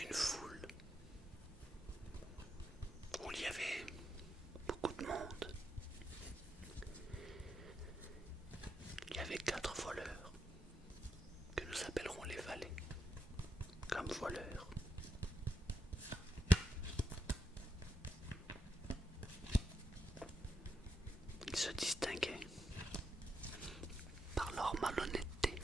une foule où il y avait beaucoup de monde. Il y avait 4 voleurs que nous appellerons les valets, comme voleurs. Ils se distinguaient par leur malhonnêteté.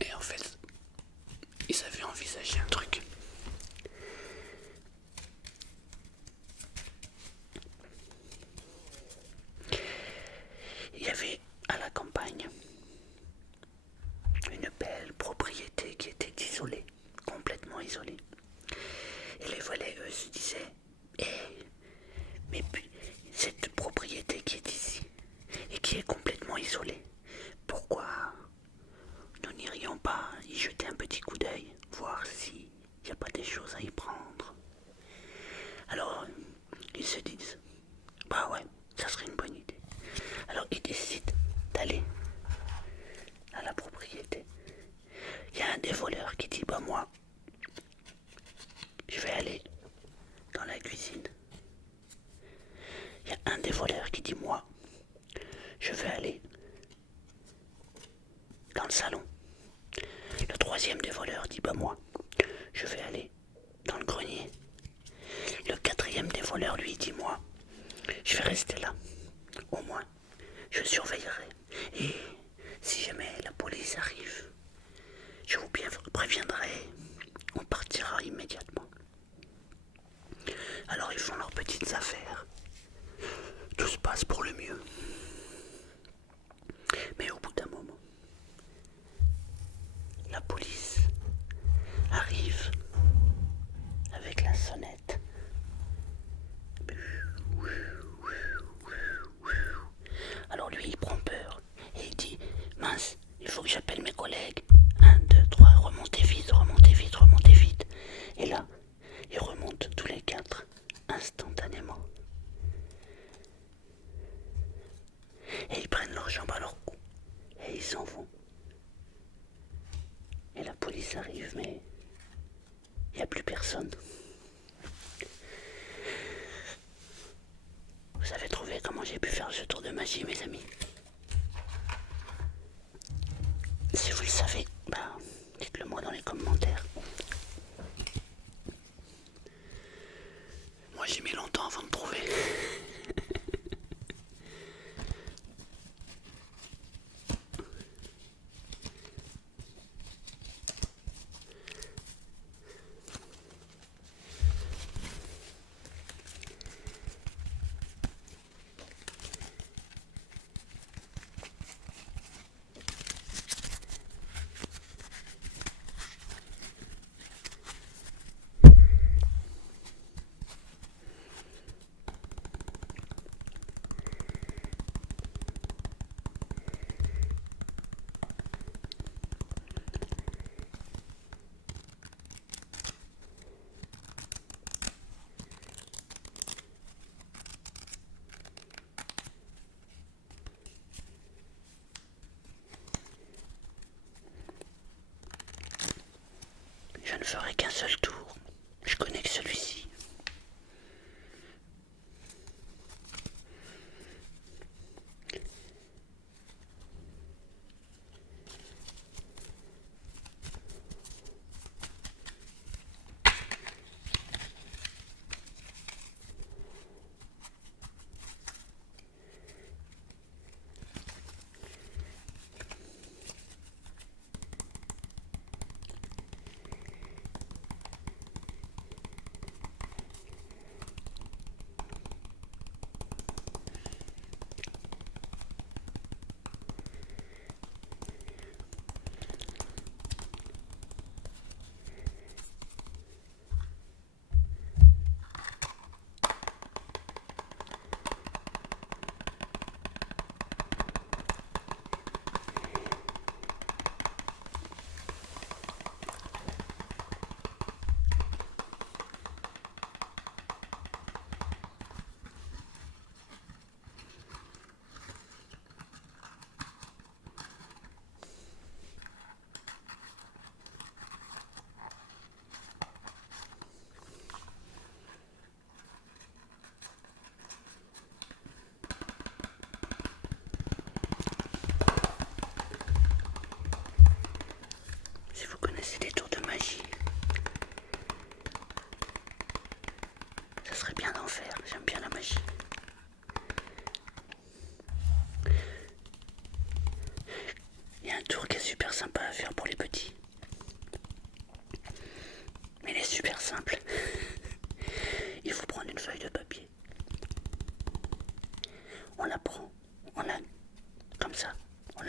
Et en fait, ils avaient envisagé un truc. Il y avait à la campagne une belle propriété qui était isolée, complètement isolée. Et les volets, eux, se disaient, mais puis, cette propriété qui est ici, et qui est complètement isolée, pourquoi nous n'irions pas y jeter un petit coup d'œil, voir s'il n'y a pas des choses à y prendre. Alors, ils se disent, bah ouais, ça serait une bonne idée. Alors, ils décident d'aller à la propriété. Il y a un des voleurs qui dit, bah moi, je vais aller dans la cuisine. Il y a un des voleurs qui dit, moi, je vais aller dans le salon. Le troisième des voleurs dit, bah moi, je vais aller dans le grenier. Le quatrième des voleurs, lui, dit, moi, je vais rester là. Au moins, je surveillerai. Et si jamais la police arrive, je vous préviendrai. On partira immédiatement. Alors ils font leurs petites affaires. Tout se passe pour le mieux. Mais au bout d'un moment, la police arrive avec la sonnette. Alors lui, il prend peur et il dit, mince, il faut que j'appelle mes collègues. 1, 2, 3, remontez vite, remontez vite, remontez vite. Et là, ils remontent tous les 4 instantanément. Et ils prennent leurs jambes à leur cou. Et ils s'en vont. Et la police arrive, mais il n'y a plus personne. Vous avez trouvé comment j'ai pu faire ce tour de magie, mes amis? Si vous le savez, dites-le moi dans les commentaires. Moi j'ai mis longtemps avant de trouver. Je ne ferai qu'un seul tour. Je connais que celui-ci.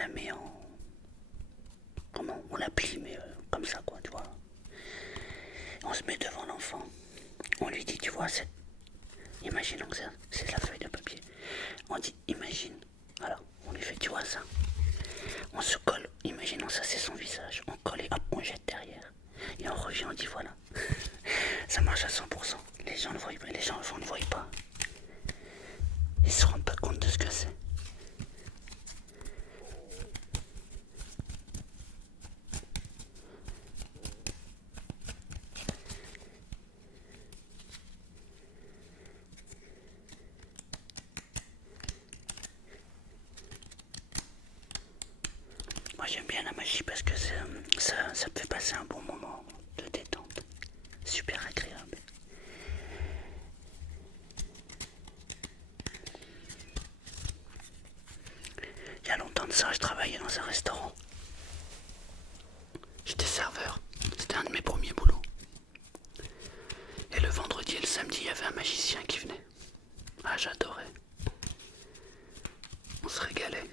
met en... Comment on la plie, mais comme ça, quoi, tu vois. On se met devant l'enfant. On lui dit, tu vois, imaginons que c'est la feuille de papier. On dit, imagine. Alors, on lui fait, tu vois ça. On se colle. Imaginons ça, c'est son visage. On colle et hop, on jette derrière. Et on revient, on dit, voilà. Ça marche à 100%. Les gens ne voient pas. Les gens ne voient pas. Ils se rendent pas compte de ce que c'est. Moi j'aime bien la magie parce que ça me fait passer un bon moment de détente. Super agréable. Il y a longtemps de ça, je travaillais dans un restaurant. J'étais serveur. C'était un de mes premiers boulots. Et le vendredi et le samedi, il y avait un magicien qui venait. Ah, j'adorais. On se régalait.